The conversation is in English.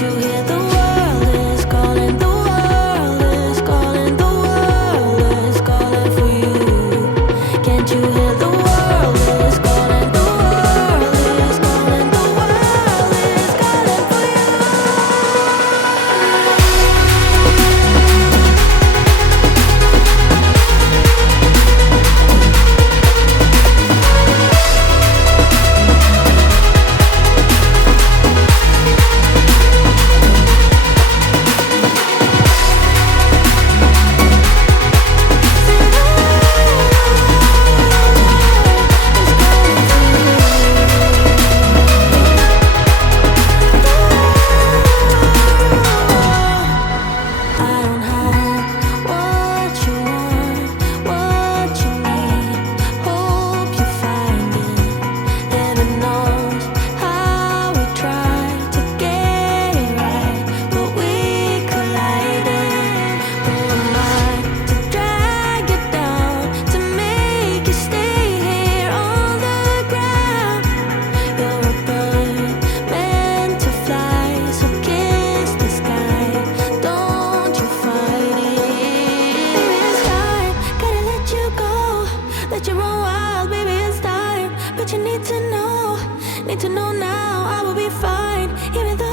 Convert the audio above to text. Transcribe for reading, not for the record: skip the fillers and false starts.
you hear the world is calling, the world is calling, the world is calling for you? Can't you hear the world is calling, the world is calling, the world is calling for you? I don't have what you want, what you need. Hope you find it. Heaven knows how we tried to get it right, but we collided. Who am I to drag you down, to make you stay here on the ground? You're a bird meant to fly, so kiss the sky. Don't you fight it. Baby, it's time. Gotta let you go. Let you run wild, baby, it's time. But you need to know now I will be fine. Even though